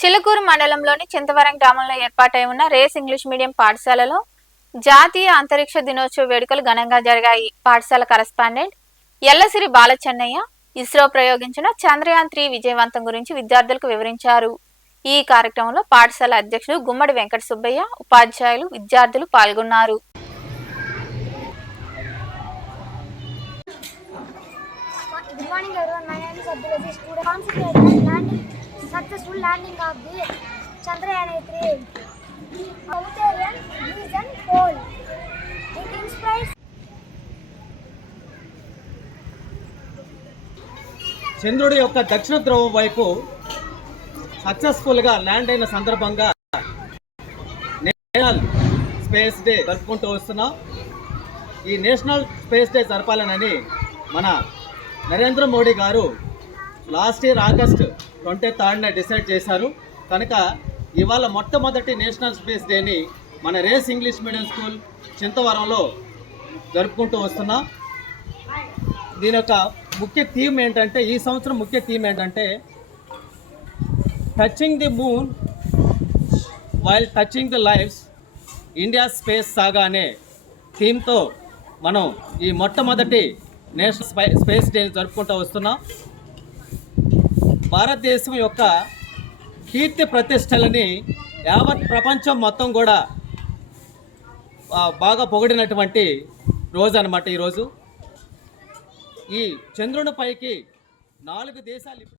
చిలుకూరు మండలంలోని చింతవరం గ్రామంలో ఏర్పాటై ఉన్న రేస్ ఇంగ్లీష్ మీడియం పాఠశాలలో జాతీయ అంతరిక్ష దినోత్సవ వేడుకలు ఘనంగా జరిగాయి. పాఠశాల కరెస్పాండెంట్ ఎల్లసిరి బాలచెన్నయ్య ఇస్రో ప్రయోగించిన చంద్రయాన్ 3 విజయవంతం గురించి విద్యార్థులకు వివరించారు. ఈ కార్యక్రమంలో పాఠశాల అధ్యక్షుడు గుమ్మడి వెంకట సుబ్బయ్య, ఉపాధ్యాయులు, విద్యార్థులు పాల్గొన్నారు. Successful landing of the Chandrayaan 3 Australian region pole. It inspires. చంద్రుడి యొక్క దక్షిణ ధ్రువం వైపు సక్సెస్ఫుల్గా ల్యాండ్ అయిన సందర్భంగా నేషనల్ స్పేస్ డే జరుపుకుంటూ వస్తున్నాం. ఈ నేషనల్ స్పేస్ డే జరపాలనని మన నరేంద్ర మోడీ గారు లాస్ట్ ఇయర్ ఆగస్ట్ 23న డిసైడ్ చేశారు. కనుక ఇవాళ మొట్టమొదటి నేషనల్ స్పేస్ డేని మన రేస్ ఇంగ్లీష్ మీడియం స్కూల్ చింతవరంలో జరుపుకుంటూ వస్తున్నాం. దీని యొక్క ముఖ్య థీమ్ ఏంటంటే, ఈ సంవత్సరం ముఖ్య థీమ్ ఏంటంటే touching the moon while touching the lives India space saga అనే థీమ్తో మనం ఈ మొట్టమొదటి నేషనల్ స్పేస్ డే జరుపుకుంటూ వస్తున్నాం. భారతదేశం యొక్క కీర్తి ప్రతిష్టలని యావత్ ప్రపంచం మొత్తం కూడా బాగా పొగిడినటువంటి రోజు అన్నమాట ఈరోజు. ఈ చంద్రునిపైకి 4 దేశాలు